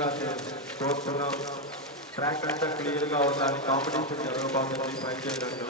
చేయాల్సిందిగా కోరుతున్నాం. ట్రాక్ అంతా క్లియర్గా ఉండాలి. కాంపిటీషన్ జరగబోతుంది. పనిచేయడంలో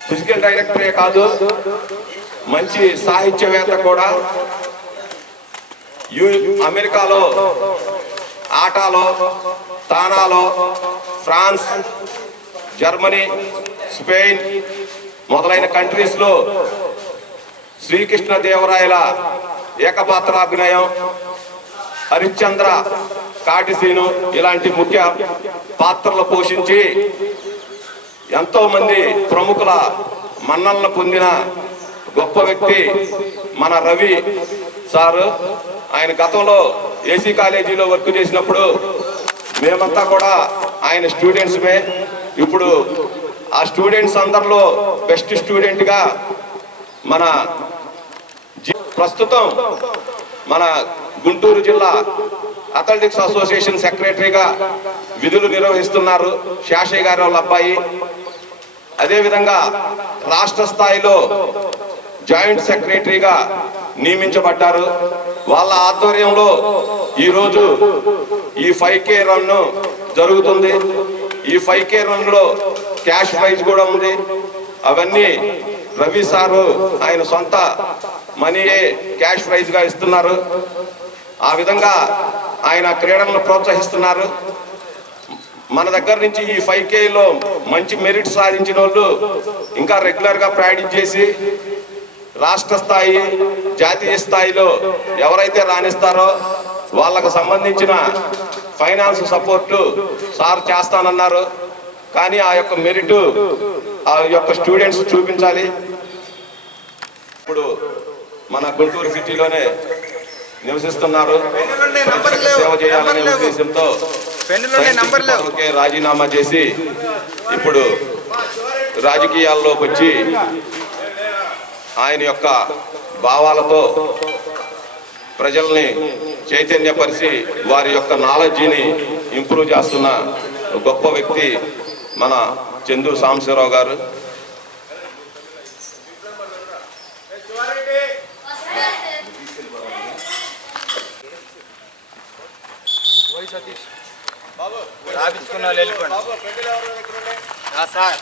ఫిజికల్ డైరెక్టరే కాదు, మంచి సాహిత్యవేత్త కూడా. అమెరికాలో, ఆటాలో, తానాలో, ఫ్రాన్స్, జర్మనీ, స్పెయిన్ మొదలైన కంట్రీస్లో శ్రీకృష్ణదేవరాయల ఏకపాత్రాభినయం, హరిశ్చంద్ర, కాటిసీను ఇలాంటి ముఖ్య పాత్రలు పోషించి ఎంతో మంది ప్రముఖుల మన్ననలు పొందిన గొప్ప వ్యక్తి మన రవి సారు. ఆయన గతంలో ఏసీ కాలేజీలో వర్క్ చేసినప్పుడు మేమంతా కూడా ఆయన స్టూడెంట్స్మే. ఇప్పుడు ఆ స్టూడెంట్స్ అందరిలో బెస్ట్ స్టూడెంట్గా మన ప్రస్తుతం మన గుంటూరు జిల్లా అథ్లెటిక్స్ అసోసియేషన్ సెక్రటరీగా విధులు నిర్వహిస్తున్నారు శాషయ్య గారి వాళ్ళ అబ్బాయి. అదేవిధంగా రాష్ట్ర స్థాయిలో జాయింట్ సెక్రటరీగా నియమించబడ్డారు. వాళ్ళ ఆధ్వర్యంలో ఈరోజు ఈ 5K రన్ జరుగుతుంది. ఈ 5K రన్లో క్యాష్ ప్రైజ్ కూడా ఉంది. అవన్నీ రవి సారు ఆయన సొంత మనీయే క్యాష్ ప్రైజ్గా ఇస్తున్నారు. ఆ విధంగా ఆయన క్రీడలను ప్రోత్సహిస్తున్నారు. మన దగ్గర నుంచి ఈ 5Kలో మంచి మెరిట్ సాధించిన వాళ్ళు ఇంకా రెగ్యులర్గా ప్రాక్టీస్ చేసి రాష్ట్ర స్థాయి, జాతీయ స్థాయిలో ఎవరైతే రాణిస్తారో వాళ్ళకు సంబంధించిన ఫైనాన్స్ సపోర్టు సార్ చేస్తానన్నారు. కానీ ఆ యొక్క మెరిట్ ఆ యొక్క స్టూడెంట్స్ చూపించాలి. ఇప్పుడు మన గుంటూరు సిటీలోనే నివసిస్తున్నారు. సేవ చేయాలనే ఉద్దేశంతో రాజీనామా చేసి ఇప్పుడు రాజకీయాల్లోకి వచ్చి ఆయన యొక్క భావాలతో ప్రజల్ని చైతన్యపరిచి వారి యొక్క నాలెడ్జిని ఇంప్రూవ్ చేస్తున్న గొప్ప వ్యక్తి మన చందు సాంబశివరావు గారు. రాపించుకున్న వాళ్ళు వెళ్ళిపోండి సార్.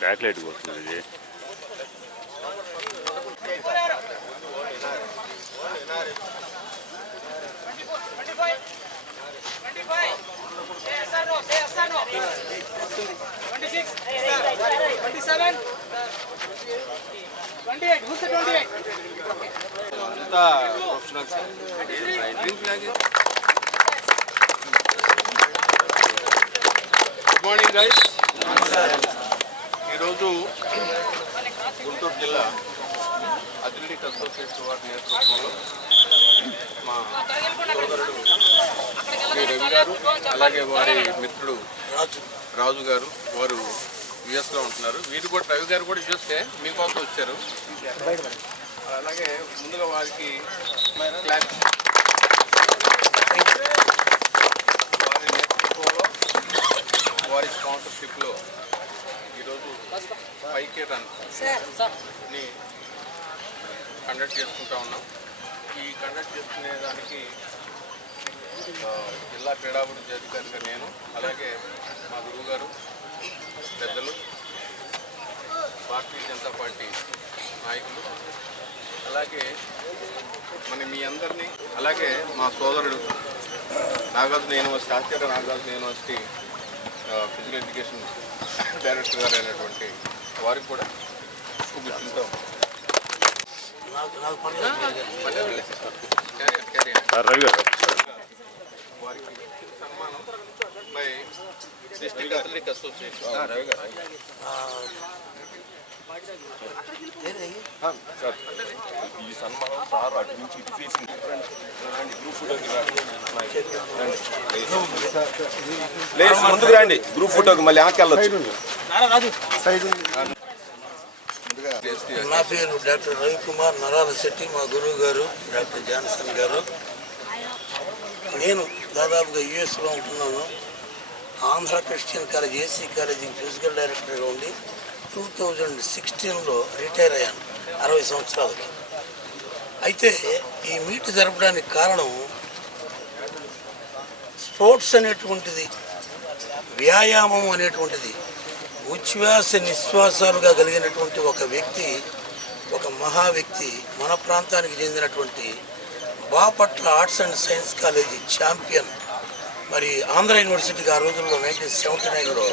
బ్యాక్ లైట్ వస్తుంది. Good morning guys. ఈరోజు గుంటూరు జిల్లా అథ్లెటిక్ అసోసియేషన్ వారి నేతృత్వంలో మా సోదరుడు శ్రీ రవి గారు, అలాగే వారి మిత్రుడు రాజు గారు, వారు యుఎస్లో ఉంటున్నారు. వీరు కూడా రవి గారు కూడా యుఎస్ఏ మీకోసం వచ్చారు. అలాగే ముందుగా వారికి క్లాస్ వారి నేతృత్వంలో వారి స్పాన్సర్షిప్లో ఈరోజు 5K రన్ని కండక్ట్ చేసుకుంటా ఉన్నాం. ఈ కండక్ట్ చేసుకునే దానికి జిల్లా క్రీడాభివృద్ధి అధికారిగా నేను, అలాగే మా గురువు గారు పెద్దలు, భారతీయ జనతా పార్టీ నాయకులు, అలాగే మీ అందరినీ, అలాగే మా సోదరుడు Nagarjuna university, Acharya Nagarjuna university physical education director garu అయినటువంటి వారికి కూడా చూపిస్తుంటాం. రవి గారు వారికి సన్మానం by district athletic association. Ravi garu ఈ సన్మానం సార్ అటు నుంచి ఇటు ఫేసింగ్ గ్రూప్ ఫోటోకి ప్లేస్ ముందుకు రండి. గ్రూప్ ఫోటోకి మళ్ళీ ఆకి వెళ్ళొచ్చు. నా పేరు డాక్టర్ రవికుమార్ నరాల శెట్టి. మా గురువు గారు డాక్టర్ జాన్సన్ గారు. నేను దాదాపుగా యుఎస్లో ఉంటున్నాను. ఆంధ్ర క్రిస్టియన్ కాలేజ్, ఏసీ కాలేజీకి ఫిజికల్ డైరెక్టర్గా ఉండి 2016లో రిటైర్ అయ్యాను 60 సంవత్సరాలకి. అయితే ఈ మీట్ జరపడానికి కారణం స్పోర్ట్స్ అనేటువంటిది, వ్యాయామం అనేటువంటిది ఉచ్ఛ్వాస నిశ్వాసాలుగా కలిగినటువంటి ఒక వ్యక్తి, ఒక మహా వ్యక్తి, మన ప్రాంతానికి చెందినటువంటి Bapatla arts and science college champion, మరి ఆంధ్ర యూనివర్సిటీకి ఆ రోజుల్లో 1979లో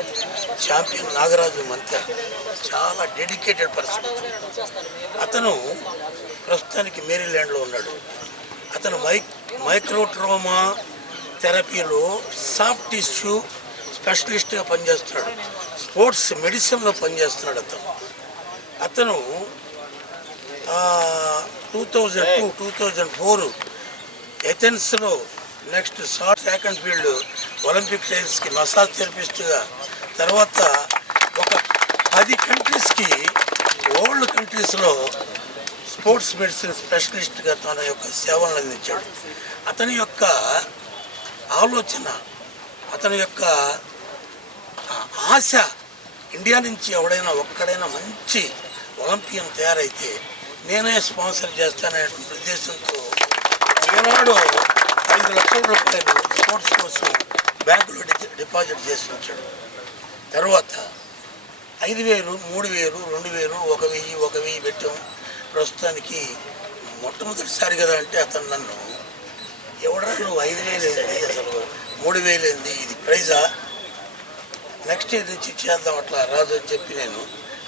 ఛాంపియన్ నాగరాజు మంత్ర, చాలా డెడికేటెడ్ పర్సన్. అతను ప్రస్తుతానికి మేరీల్యాండ్లో ఉన్నాడు. అతను మైక్రోట్రోమా థెరపీలో సాఫ్ట్ టిష్యూ స్పెషలిస్ట్గా పనిచేస్తున్నాడు. స్పోర్ట్స్ మెడిసిన్లో పనిచేస్తున్నాడు అతను 2002-2004 ఏథెన్స్లో next short track and field olympic ట్రయల్స్కి మసాజ్ థెరపిస్ట్గా, తర్వాత ఒక 10 కంట్రీస్కి, వరల్డ్ కంట్రీస్లో స్పోర్ట్స్ మెడిసిన్ స్పెషలిస్ట్గా తన యొక్క సేవలను అందించాడు. అతని యొక్క ఆలోచన, అతని యొక్క ఆశ, ఇండియా నుంచి ఎవడైనా ఒక్కడైనా మంచి ఒలింపియన్ తయారైతే నేనే స్పాన్సర్ చేస్తాననే ఉద్దేశంతో ఈనాడు 5 లక్షల రూపాయలు స్పోర్ట్స్ కోసం బ్యాంకులో డిపాజిట్ చేసి ఉంచాడు. తర్వాత 5,000, 3,000, 2,000, 1,000 పెట్టాం. ప్రస్తుతానికి మొట్టమొదటిసారి కదా అంటే అతను నన్ను, ఎవడా నువ్వు 5,000 ఏంది, అసలు 3,000 ఏంది, ఇది ప్రైజా, నెక్స్ట్ ఇయర్ నుంచి చేద్దాం అట్లా రాజు అని చెప్పి నేను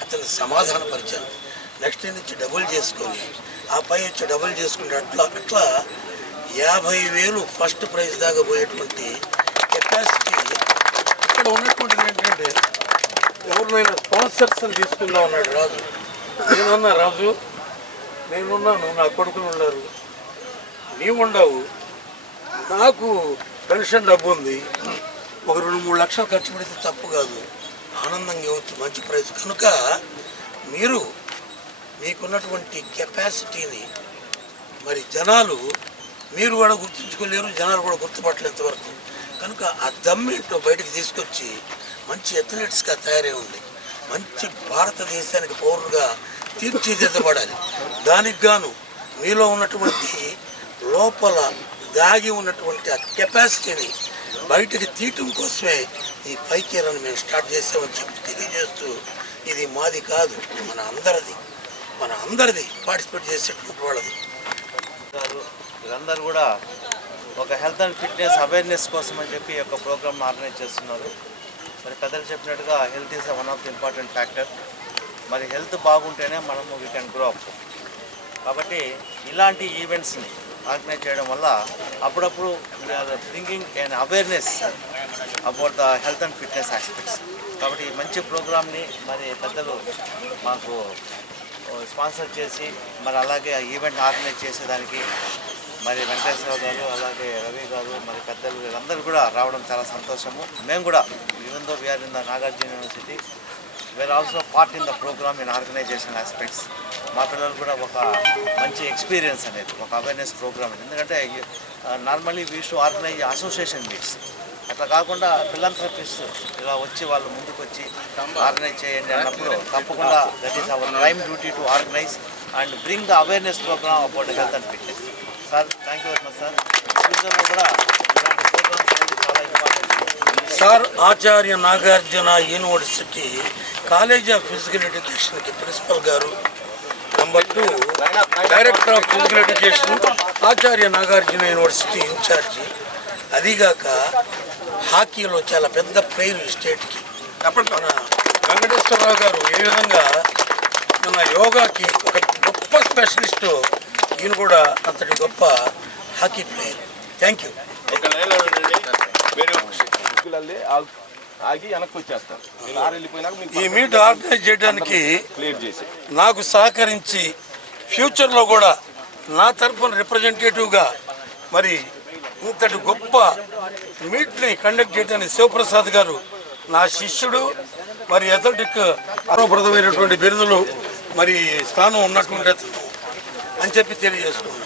అతన్ని సమాధానపరిచాను. నెక్స్ట్ ఇయర్ నుంచి డబుల్ చేసుకొని, ఆ పై వచ్చి డబుల్ చేసుకుంటే అట్లా 50,000 ఫస్ట్ ప్రైజ్ దాకా పోయేటువంటి కెపాసిటీ ఇక్కడ ఉన్నటువంటిది. ఏంటంటే ఎవరినైనా స్పాన్సర్స్ తీసుకుందా ఉన్నాడు రాజు. నేనన్నా, రాజు నేనున్నాను, నా కొడుకులు ఉన్నారు, నీవు ఉండవు, నాకు పెన్షన్ డబ్బు ఉంది, ఒక 2-3 లక్షలు ఖర్చు పెడితే తప్పు కాదు, ఆనందంగా ఇవ్వచ్చు, మంచి ప్రైజ్. కనుక మీరు మీకున్నటువంటి కెపాసిటీని మరి జనాలు, మీరు కూడా గుర్తుంచుకోలేరు, జనాలు కూడా గుర్తుపట్టలేంతవరకు. కనుక ఆ దమ్మేంటో బయటకు తీసుకొచ్చి మంచి అథ్లెట్స్గా తయారై ఉంది, మంచి భారతదేశానికి పౌరులుగా తీర్చిదిద్దబడాలి. దానికి గాను మీలో ఉన్నటువంటి లోపల దాగి ఉన్నటువంటి ఆ కెపాసిటీని బయటకు తీయటం కోసమే ఈ 5K రన్ మేము స్టార్ట్ చేసామని చెప్పి తెలియజేస్తూ, ఇది మాది కాదు, మన అందరిది పార్టిసిపేట్ చేసేటువంటి వాళ్ళది. వీళ్ళందరూ కూడా ఒక హెల్త్ అండ్ ఫిట్నెస్ అవేర్నెస్ కోసం అని చెప్పి ఒక ప్రోగ్రామ్ ఆర్గనైజ్ చేస్తున్నారు. మరి పెద్దలు చెప్పినట్టుగా health is one of the important factor. మరి హెల్త్ బాగుంటేనే మనము వీ కెన్ గ్రో అప్. కాబట్టి ఇలాంటి ఈవెంట్స్ని ఆర్గనైజ్ చేయడం వల్ల అప్పుడప్పుడు bringing an awareness about the health and fitness aspects. కాబట్టి మంచి ప్రోగ్రామ్ని మరి పెద్దలు మాకు స్పాన్సర్ చేసి మరి అలాగే ఈవెంట్ ఆర్గనైజ్ చేసేదానికి మరి వెంకటేశ్వరరావు గారు, అలాగే రవి గారు, మరి పెద్దలు వీళ్ళందరూ కూడా రావడం చాలా సంతోషము. మేము కూడా even though we are in the Nagarjuna university, we are also part in the programme in organisation aspects. మా పిల్లలు కూడా ఒక మంచి ఎక్స్పీరియన్స్ అనేది, ఒక అవేర్నెస్ ప్రోగ్రామ్. ఎందుకంటే normally we to organise association meets, అట్లా కాకుండా ఫిలాంథ్రపిస్ట్ ఇలా వచ్చి వాళ్ళు ముందుకు వచ్చి ఆర్గనైజ్ చేయండి అన్నప్పుడు తప్పకుండా that is our prime duty to organise and bring the awareness programme about health and fitness. Sir thank you very much sir. ఫ్యూచర్లో కూడా sir Acharya Nagarjuna university college of physical ఎడ్యుకేషన్కి ప్రిన్సిపల్ గారు, number 2 director of physical education Acharya Nagarjuna university in charge. అదిగాక హాకీలో చాలా పెద్ద player స్టేట్కి. మన వెంకటేశ్వరరావు గారు ఏ విధంగా మన యోగాకి ఒక గొప్ప స్పెషలిస్టు, ఈయన కూడా అంతటి గొప్ప హాకీ ప్లేయర్. Thank you. ఈ మీట్ ఆర్గనైజ్ చేయడానికి నాకు సహకరించి ఫ్యూచర్లో కూడా నా తరఫున రిప్రజెంటేటివ్గా మరి ఇంతటి గొప్ప మీట్ని కండక్ట్ చేయడానికి శివప్రసాద్ గారు నా శిష్యుడు. మరి అథ్లెటిక్ గౌరవప్రదమైనటువంటి బిరుదులు మరి స్థానం ఉన్నటువంటి అని చెప్పి తెలియజేస్తున్నాను.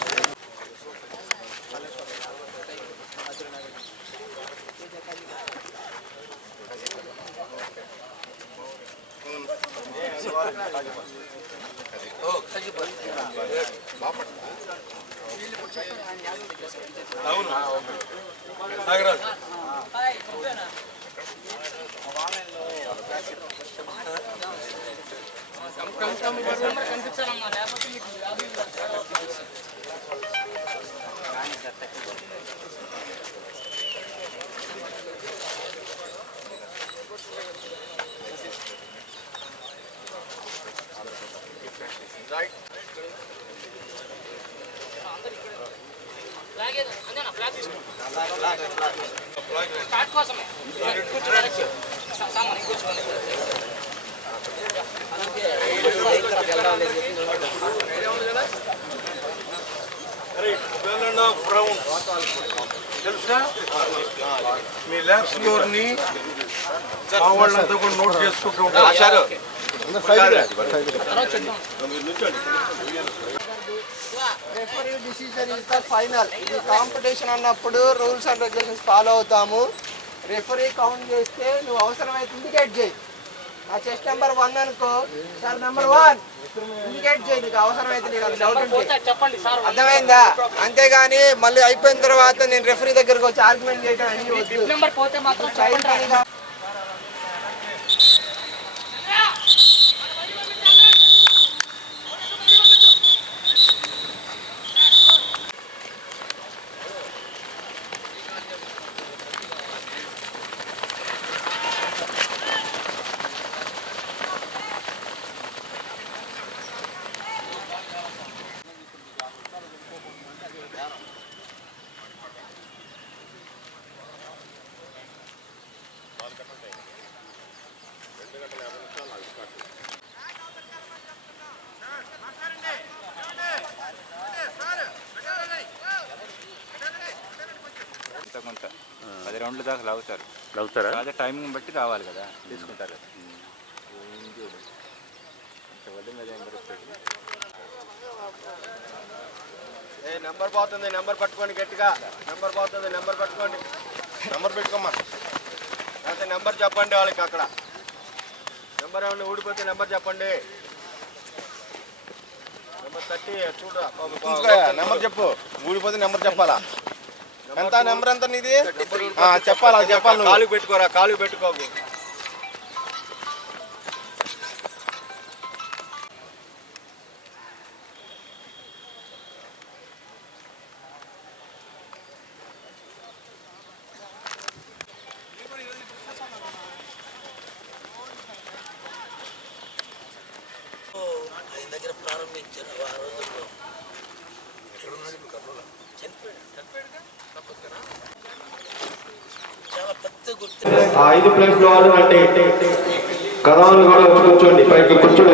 అవును నాగరాజు తెలుసా మీ ల్యాబ్ స్కోర్ని మా వాళ్ళంతా కూడా నోట్ చేసుకుంటూ ఉంటారు. Referee decision is the final. ఇది కాంపిటీషన్ అన్నప్పుడు రూల్స్ అండ్ రెగ్యులేషన్స్ ఫాలో అవుతాము. రెఫరీ కౌంట్ చేస్తే నువ్వు అవసరమైతే ఇండికేట్ చేయి. నా చెస్ట్ నెంబర్ 1 అనుకో, సార్ నెంబర్ 1 ఇండికేట్ చేయి నీకు అవసరమైతే. నీకు డౌట్ ఉంటే అర్థమైందా? అంతేగాని మళ్ళీ అయిపోయిన తర్వాత నేను రెఫరీ దగ్గరకు వచ్చి ఆర్గ్యుమెంట్ చేయడం అన్ని వద్దు. కొంత 10 రౌండ్ల దాకా లాగుతారా? అదే టైమింగ్ బట్టి రావాలి కదా, తీసుకుంటారు కదా. నెంబర్ పోతుంది, నెంబర్ పట్టుకోండి గట్టిగా. నెంబర్ పోతుంది, నెంబర్ పట్టుకోండి. నెంబర్ పెట్టుకోమ్మా. అయితే నెంబర్ చెప్పండి వాళ్ళకి. అక్కడ నెంబర్ ఏమన్నా ఊడిపోతే నెంబర్ చెప్పండి. నెంబర్ 30 చూడు. నెంబర్ చెప్పు. ఊడిపోతే నెంబర్ చెప్పాలా? ఎంత నెంబర్ ఎంత నీది చెప్పాలా? చెప్పాలి. కాలు పెట్టుకోరా, కాలు పెట్టుకోకు. ఆయన దగ్గర ప్రారంభించారు ఆ రోజుల్లో. చాలా పెద్ద గుర్తు. 5 ప్లేస్ వాళ్ళు అంటే కథలు కూడా కూర్చోండి, పైకి కూర్చోండి.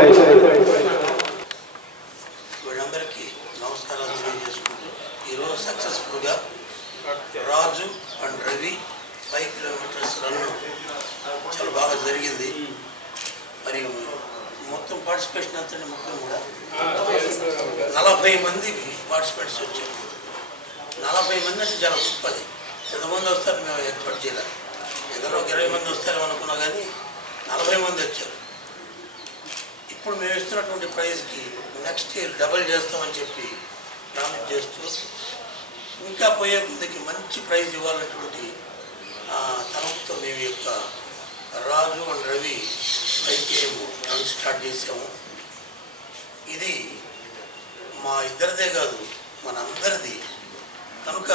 వీళ్ళందరికీ నమస్కారాలు తెలియజేసుకుంటూ ఈరోజు సక్సెస్ఫుల్గా రాజు అండ్ రవి 5 కిలోమీటర్స్ రన్ చాలా బాగా జరిగింది. మరి మొత్తం పార్టిసిపేషన్ అంతా మొత్తం కూడా 40 మంది పార్టిసిపేట్స్ వచ్చారు. 40 మంది అంటే చాలా గొప్పది. ఎంతమంది వస్తారు మేము ఎక్స్పెక్ట్ చేయలేదు. ఏదైనా ఒక 20 మంది వస్తారేమో అనుకున్నా కానీ 40 మంది వచ్చారు. ఇప్పుడు మేము ఇస్తున్నటువంటి ప్రైజ్కి నెక్స్ట్ ఇయర్ డబల్ చేస్తామని చెప్పి ప్రామిస్ చేస్తూ ఇంకా పోయే ముందుకి మంచి ప్రైజ్ ఇవ్వాలన్నటువంటి తలంతో మేము యొక్క Raju and Ravi IPM run start చేసాము. ఇది మా ఇద్దరిదే కాదు, మనందరిది. కనుక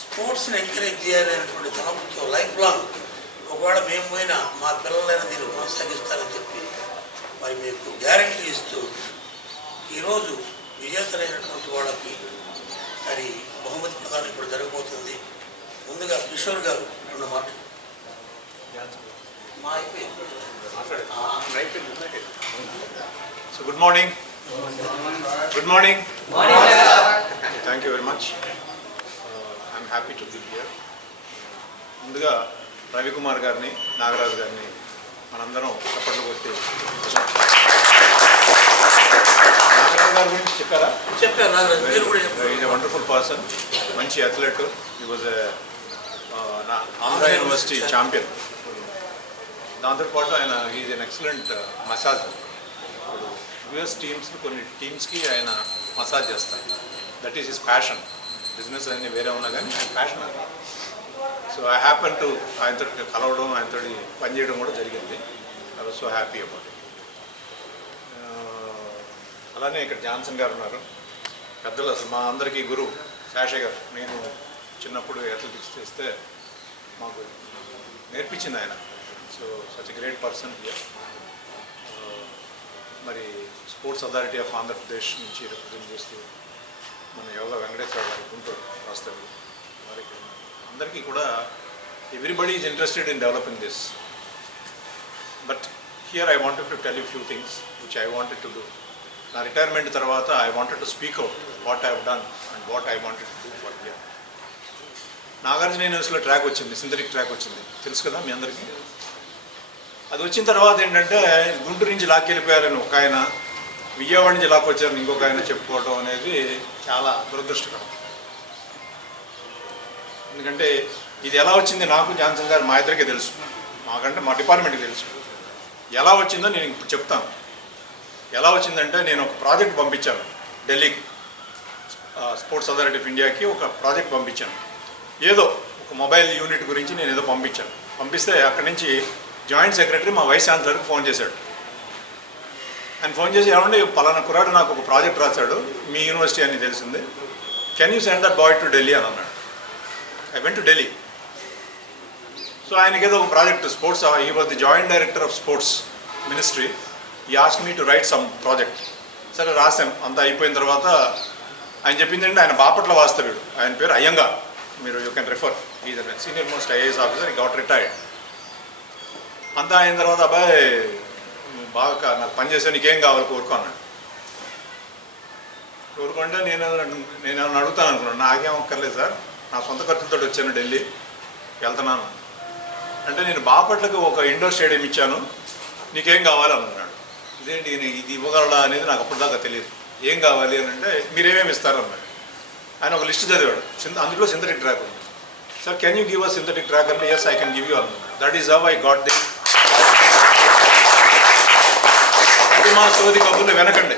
స్పోర్ట్స్ని ఎంకరేజ్ చేయాలనేటువంటి తలంతో లైఫ్ లాంగ్ ఒకవేళ మేము పోయినా మా పిల్లలైనా దీన్ని కొనసాగిస్తారని చెప్పి మరి మీకు గ్యారంటీ ఇస్తూ ఈరోజు విజేతలైనటువంటి వాళ్ళకి మరి బహుమతి ప్రదానం ఇప్పుడు జరగబోతుంది. ముందుగా కిషోర్ గారు 2 మాటలు. So good morning. Good morning. Thank you very much. I'm happy to be here. ముందుగా రవికుమార్ గారిని, నాగరాజు గారిని మనందరం చప్పట్లు కొట్టి నాగరాజు గారి గురించి చెప్పారా? చెప్పారు నాగరాజు, మీరు కూడా చెప్పారు. ఈజ్ ఎ వండర్ఫుల్ పర్సన్, మంచి athlete. He was Andhra university champion. దాంతోపాటు ఆయన is an excellent massage. US కొన్ని టీమ్స్కి ఆయన మసాజ్ చేస్తారు. That is his passion. Business అన్నీ వేరే ఉన్నా కానీ ఆయన ప్యాషన్ అది. సో ఐ హ్యాపన్ టు ఆయనతో కలవడం, ఆయనతో పనిచేయడం కూడా జరిగింది. I was so happy about it. అలానే ఇక్కడ జాన్సన్ గారు ఉన్నారు, పెద్దలు, అసలు మా అందరికీ గురువు. శాషయ్య గారు, నేను చిన్నప్పుడు అథ్లెటిక్స్ చేస్తే మాకు నేర్పించింది ఆయన. So such a great person here. మరి స్పోర్ట్స్ అథారిటీ ఆఫ్ ఆంధ్రప్రదేశ్ నుంచి రిప్రజెంట్ చేస్తూ మన యోగా వెంకటేశ్వర గారు గుంటూరు వాస్తవ్యులు వారికి అందరికీ కూడా everybody is interested in developing this. But here I wanted to tell you few things which I wanted to do. నా రిటైర్మెంట్ తర్వాత I wanted to speak out what I have done and what I wanted to do for here. Nagarjuna యూనివర్సిటీలో track వచ్చింది, synthetic track వచ్చింది, తెలుసు కదా మీ అందరికీ. అది వచ్చిన తర్వాత ఏంటంటే గుంటూరు నుంచి లాక్కెళ్ళిపోయారని ఒక ఆయన, విజయవాడ నుంచి లాక్కొచ్చారని ఇంకొక ఆయన చెప్పుకోవడం అనేది చాలా దురదృష్టకరం. ఎందుకంటే ఇది ఎలా వచ్చింది నాకు జాన్సన్ గారు మా ఇద్దరికీ తెలుసు, మాకంటే మా డిపార్ట్మెంట్కి తెలుసు. ఎలా వచ్చిందో నేను ఇప్పుడు చెప్తాను. ఎలా వచ్చిందంటే నేను ఒక ప్రాజెక్ట్ పంపించాను ఢిల్లీకి, స్పోర్ట్స్ అథారిటీ ఆఫ్ ఇండియాకి ఒక ప్రాజెక్ట్ పంపించాను. ఏదో ఒక మొబైల్ యూనిట్ గురించి నేను ఏదో పంపించాను. పంపిస్తే అక్కడి నుంచి జాయింట్ సెక్రటరీ మా వైస్ ఛాన్సలర్కి ఫోన్ చేశాడు. ఆయన ఫోన్ చేసి, ఏమంటే పలానా కుర్రాడు నాకు ఒక ప్రాజెక్ట్ రాశాడు, మీ యూనివర్సిటీ అని తెలిసింది, can you send that boy to Delhi అని అన్నాడు. I went to Delhi. So ఆయనకి ఏదో ఒక project sports, he was the joint director of sports ministry. He ask me to write some project. సరే రాసాం. అంతా అయిపోయిన తర్వాత ఆయన చెప్పింది ఏంటంటే ఆయన బాపట్ల వాస్తవ్యుడు, ఆయన పేరు అయ్యంగా, మీరు you can refer, is senior most IAS officer, ఈ గాట్ రిటైర్డ్. అంతా అయిన తర్వాత అబ్బాయి బాగా నాకు పని చేసే నీకేం కావాలి కోరుకో అన్నాడు. కోరుకుంటే నేను ఏమన్నా అడుగుతాను అనుకున్నాను. నాకేం అక్కర్లేదు సార్, నా సొంత ఖర్చులతో వచ్చాను, ఢిల్లీ వెళ్తున్నాను. అంటే నేను బాపట్లకి ఒక ఇండోర్ స్టేడియం ఇచ్చాను, నీకేం కావాలి అని అన్నాడు. ఇదేంటి ఇది ఇవ్వగలడా అనేది నాకు అప్పటిదాకా తెలియదు. ఏం కావాలి అని అంటే మీరేమేమి ఇస్తారన్నాడు. ఆయన ఒక లిస్ట్ చదివాడు, అందులో సింథటిక్ ట్రాక్ ఉంది. Sir can you give a synthetic track అంటే yes I can give you అన్నాడు. That is how I got the. మా సోది కబుర్లు వెనకండి,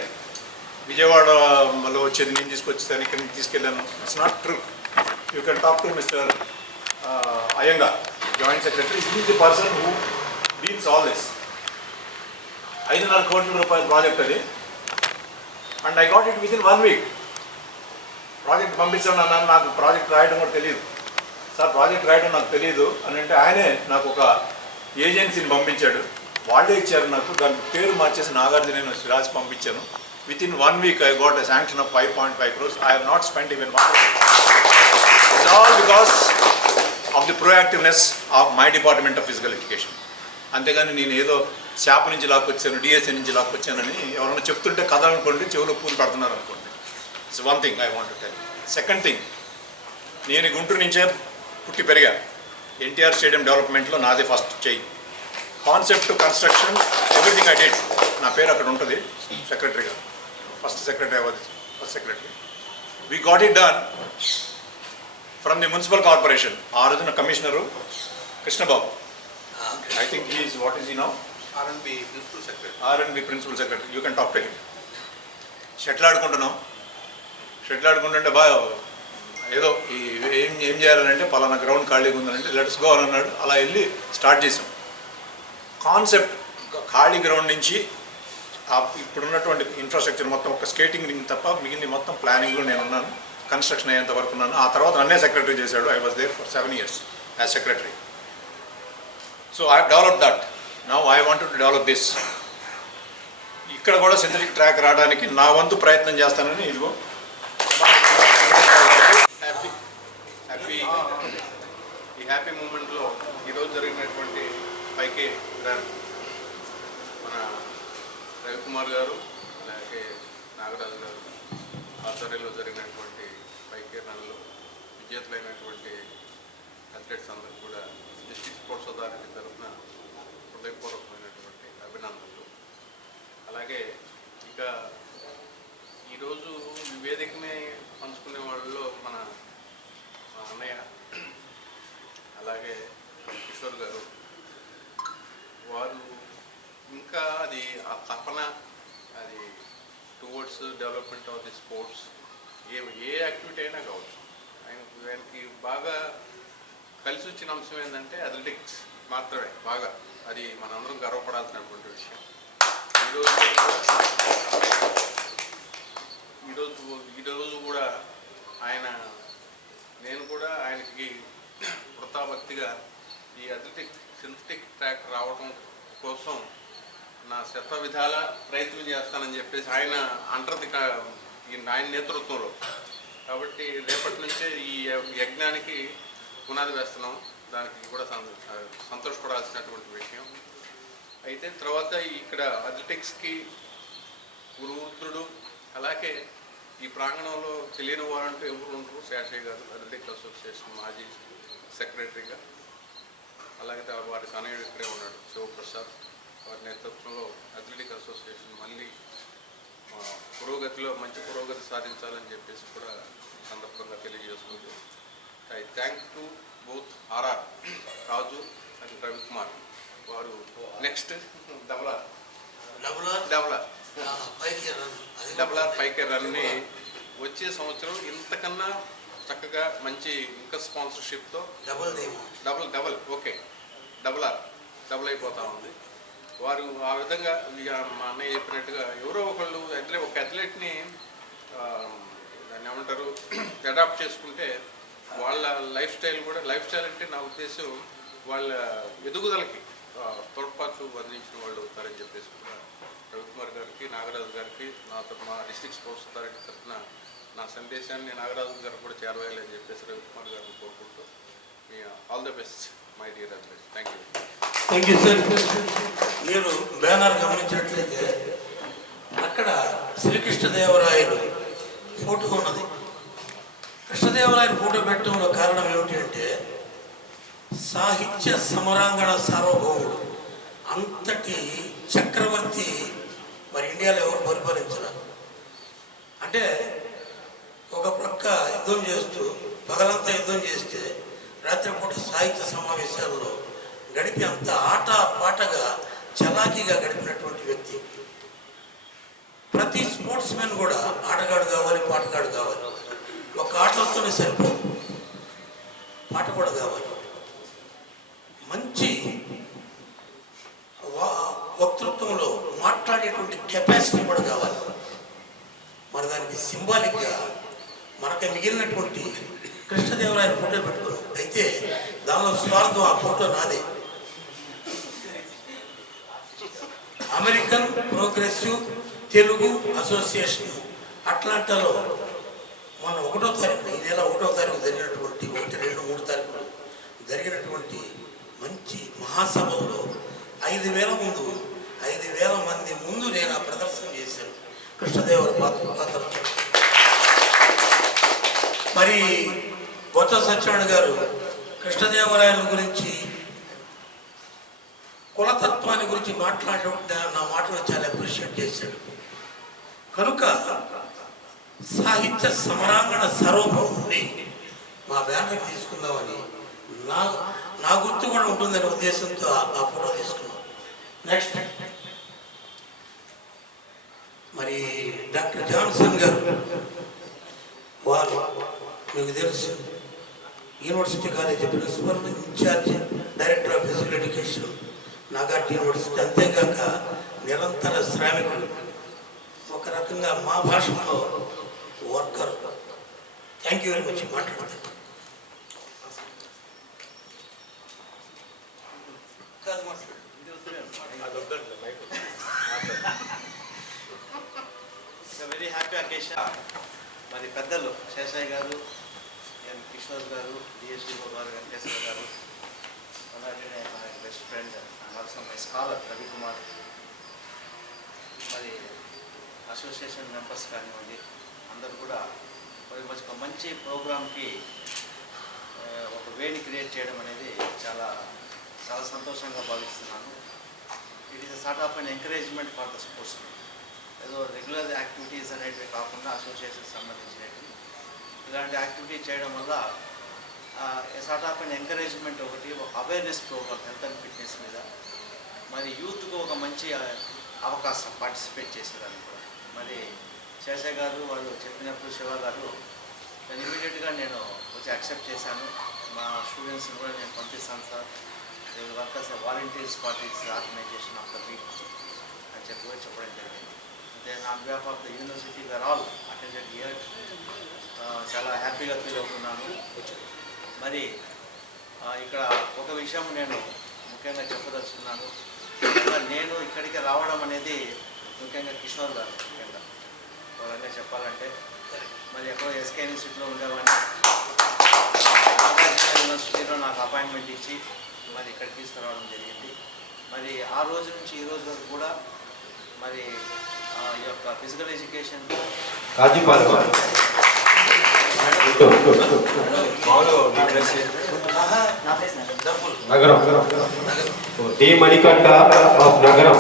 విజయవాడలో వచ్చేది నేను తీసుకొచ్చేసాను, ఇక్కడ నుంచి తీసుకెళ్ళాను. It's not true. You can talk to mister అయ్యంగా, joint secretary. Is the person who deals all this. 5.5 కోట్ల రూపాయల ప్రాజెక్ట్ అది. And I got it with in 1 week. Project పంపించాను అన్నాను, నాకు ప్రాజెక్ట్ రాయడం కూడా తెలియదు. సార్ ప్రాజెక్ట్ రాయడం నాకు తెలియదు అని అంటే ఆయనే నాకు ఒక ఏజెన్సీని పంపించాడు. వాళ్ళే ఇచ్చారు నాకు. దాని పేరు మార్చేసి నాగార్జున యూనివర్సిటీ రాసి పంపించాను. With in 1 week I got a sanction of 5.5 crores. I have not spent even 1 crore. It's all because of the proactiveness of my department of physical education. అంతేగాని నేను ఏదో శాప్ నుంచి లాక్కొచ్చాను, డిఎస్ఏ నుంచి లాక్కొచ్చానని ఎవరైనా చెప్తుంటే కథ అనుకోండి, చెవులో పూలు పెడుతున్నారు అనుకోండి. It's 1 thing I want to tell. Second thing, నేను గుంటూరు నుంచే పుట్టి పెరిగా. ఎన్టీఆర్ స్టేడియం డెవలప్మెంట్లో నాదే ఫస్ట్ చెయ్యి. Concept, construction, everything I did. నా పేరు అక్కడ ఉంటుంది సెక్రటరీగా. First secretary. We got it done from the municipal corporation. ఆ రోజున commissioner Krishnababu, I think he is, what is he now? R&B principal secretary. You can talk to him. Shuttle ఆడుకుంటున్నాం. Shuttle ఆడుకుంటుంటే బాగా ఏదో ఏం చేయాలంటే పలానా గ్రౌండ్ ఖాళీగా ఉందంటే లెట్స్ గో అని అన్నాడు. అలా వెళ్ళి స్టార్ట్ చేసాం. కాన్సెప్ట్ ఖాళీ గ్రౌండ్ నుంచి ఇప్పుడున్నటువంటి ఇన్ఫ్రాస్ట్రక్చర్ మొత్తం ఒక స్కేటింగ్ రింగ్ తప్ప మిగిలిన మొత్తం ప్లానింగ్లో నేను ఉన్నాను. కన్స్ట్రక్షన్ అయ్యేంత వరకు ఉన్నాను. ఆ తర్వాత నన్నే సెక్రటరీ చేశాడు. I was there for 7 years as secretary. So I develop that. Now I want to develop this. ఇక్కడ కూడా సింథటిక్ ట్రాక్ రావడానికి నా వంతు ప్రయత్నం చేస్తానని ఇదిగో ఈ హ్యాపీ మూమెంట్లో ఈరోజు జరిగినటువంటి 5K రన్ మన రవికుమార్ గారు అలాగే నాగరాజు గారు ఆధ్వర్యంలో జరిగినటువంటి 5K రన్లో విజేతలైనటువంటి అథ్లెట్స్ అందరూ కూడా డిస్ట్రిక్ట్ స్పోర్ట్స్ అథారిటీ తరఫున హృదయపూర్వకమైనటువంటి అభినందనలు. అలాగే ఇక ఈరోజు ఈ వేదికని పంచుకునే వాళ్ళలో మన అన్నయ్య అలాగే కిషోర్ గారు వారు ఇంకా అది ఆ తపన అది towards development of the sports A activity అయినా కావచ్చు. ఆయనకి బాగా కలిసి వచ్చిన అంశం ఏంటంటే అథ్లెటిక్స్ మాత్రమే బాగా అది మనందరం గర్వపడాల్సినటువంటి విషయం. ఈరోజు కూడా నేను కూడా ఆయనకి వృతాభక్తిగా ఈ సింథటిక్ ట్రాక్ రావడం కోసం నా శత విధాల ప్రయత్నం చేస్తానని చెప్పేసి ఆయన అంటది ఆయన నేతృత్వంలో. కాబట్టి రేపటి నుంచే ఈ యజ్ఞానికి పునాది వేస్తున్నాం. దానికి కూడా సంతోషపడాల్సినటువంటి విషయం. అయితే తర్వాత ఇక్కడ అథ్లెటిక్స్కి గురువృత్తుడు అలాగే ఈ ప్రాంగణంలో తెలియని వారంటూ ఎవరు ఉండరు. శేషయ్య గారు అథ్లెటిక్ అసోసియేషన్ మాజీ సెక్రటరీగా, అలాగే వారి తనయుడు ఇక్కడే ఉన్నాడు శివప్రసాద్. వారి నేతృత్వంలో అథ్లెటిక్ అసోసియేషన్ మళ్ళీ పురోగతిలో మంచి పురోగతి సాధించాలని చెప్పేసి కూడా సందర్భంగా తెలియజేసుకుంటూ I thank to both RR Raju and Ravikumar. వారు నెక్స్ట్ డబుల్ ఆర్ 5K రన్ని వచ్చే సంవత్సరం ఇంతకన్నా చక్కగా మంచి ఇంకా స్పాన్సర్షిప్తో డబుల్ అయిపోతా ఉంది. వారు ఆ విధంగా మా అన్నయ్య చెప్పినట్టుగా ఎవరో ఒకళ్ళు ఒక అథ్లెట్ని దాన్ని ఏమంటారు అడాప్ట్ చేసుకుంటే వాళ్ళ లైఫ్ స్టైల్ అంటే నా ఉద్దేశం వాళ్ళ ఎదుగుదలకి తోడ్పాటు అందించిన వాళ్ళు అవుతారని చెప్పేసి కూడా రవికుమార్ గారికి నాగరాజు గారికి మా డిస్ట్రిక్ట్ స్పోర్ట్స్ అథారిటీ తరఫున నా సందేశాన్ని నాగరాజు గారు కూడా చేరవేయాలని చెప్పేసి రవికుమార్ గారిని కోరుకుంటూ మీ all the best my dear athletes. Thank you sir. మీరు బ్యానర్ గమనించినట్లయితే అక్కడ శ్రీకృష్ణదేవరాయలు ఫోటో ఉన్నది. కృష్ణదేవరాయలు ఫోటో పెట్టడంలో కారణం ఏమిటి అంటే సాహిత్య సమరాంగణ సార్వభౌముడు, అంతటి చక్రవర్తి మరి ఇండియాలో ఎవరు పరిపాలించారు. అంటే ఒక ప్రక్క యుద్ధం చేస్తూ పగలంతా యుద్ధం చేస్తే రాత్రిపూట సాహిత్య సమావేశాల్లో గడిపి అంత ఆట పాటగా చలాకీగా గడిపినటువంటి వ్యక్తి. ప్రతి స్పోర్ట్స్ మెన్ కూడా ఆటగాడు కావాలి, పాటగాడు కావాలి. ఒక ఆటలతోనే సరిపోదు, పాట కూడా కావాలి. మంచి వక్తృత్వంలో మాట్లాడేటువంటి కెపాసిటీ కూడా కావాలి. మరి దానికి సింబాలిక్గా మనకు మిగిలినటువంటి కృష్ణదేవరాయల ఫోటో పెట్టుకున్నాం. అయితే దానిలో స్వార్థం, ఆ ఫోటో నాదే. అమెరికన్ ప్రోగ్రెసివ్ తెలుగు అసోసియేషన్ అట్లాంటాలో మొన్న 1వ తారీఖు, ఈ నెల 1వ తారీఖు జరిగినటువంటి 1, 2, 3 తారీఖులు జరిగినటువంటి మంచి మహాసభలో 5,000 మంది ముందు నేను ఆ ప్రదర్శన చేశాను కృష్ణదేవర పాత్ర. మరి బొత్స సత్యనారాయణ గారు కృష్ణదేవరాయల గురించి, కులతత్వాన్ని గురించి మాట్లాడే నా మాటలు చాలా అప్రిషియేట్ చేశాడు. కనుక సాహిత్య సమరాంగణ సార్వభౌముని మా బ్యానర్ తీసుకుందామని నా గుర్తు కూడా ఉంటుందనే ఉద్దేశంతో ఆ ఫోటో తీసుకున్నాం. నెక్స్ట్ మరి డాక్టర్ జాన్సన్ గారు, వారు మీకు తెలుసు university college principal in charge director of physical education Nagarjuna university. అంతేగాక నిరంతర శ్రామికుడు, ఒక రకంగా మా భాషలో worker. Thank you very much. మాట్లాడతాను వెరీ హ్యాపీ అకేషన్. మరి పెద్దలు శేషయ్య గారు, ఎం కిషోర్ గారు, డిఎస్డి గారు, వెంకటేశ్వర గారు, అలాగే my best friend also my scholar Ravikumar, మరి అసోసియేషన్ మెంబర్స్ కానివ్వండి, అందరూ కూడా మరి ఒక మంచి ప్రోగ్రామ్కి ఒక వేని క్రియేట్ చేయడం అనేది చాలా చాలా సంతోషంగా భావిస్తున్నాను. It is a sort of an encouragement for the sports. ఏదో రెగ్యులర్ యాక్టివిటీస్ అనేటివి కాకుండా అసోసియేషన్ సంబంధించినవి ఇలాంటి యాక్టివిటీ చేయడం వల్ల సార్ట్ ఆఫ్ అన్ ఎంకరేజ్మెంట్, ఒకటి ఒక awareness programme health and fitness మీద, మరి యూత్కు ఒక మంచి అవకాశం పార్టిసిపేట్ చేసేదాన్ని కూడా. మరి శేషయ్య గారు వాళ్ళు చెప్పినప్పుడు శివ గారు దాన్ని ఇమీడియట్గా నేను వచ్చి యాక్సెప్ట్ చేశాను. మా స్టూడెంట్స్ని కూడా నేను పంపిస్తాను sir, work as volunteers for this organisation of the week అని చెప్పడం జరిగింది. Then on behalf of the university where all attended here. చాలా హ్యాపీగా ఫీల్ అవుతున్నాను. మరి ఇక్కడ ఒక విషయం నేను ముఖ్యంగా చెప్పదలుచుకున్నాను. నేను ఇక్కడికి రావడం అనేది ముఖ్యంగా కిషోర్ గారు, ముఖ్యంగా వివరంగా చెప్పాలంటే, మరి ఎక్కడో ఎస్కే యూనివర్సిటీలో ఉండేవాడిని, నాగార్జున యూనివర్సిటీలో నాకు అపాయింట్మెంట్ ఇచ్చి మరి ఇక్కడికి తీసుకురావడం జరిగింది. మరి ఆ రోజు నుంచి ఈ రోజు వరకు కూడా మరి ఈ యొక్క ఫిజికల్ ఎడ్యుకేషన్ నగరం డి మణికంఠ ఆఫ్ నగరం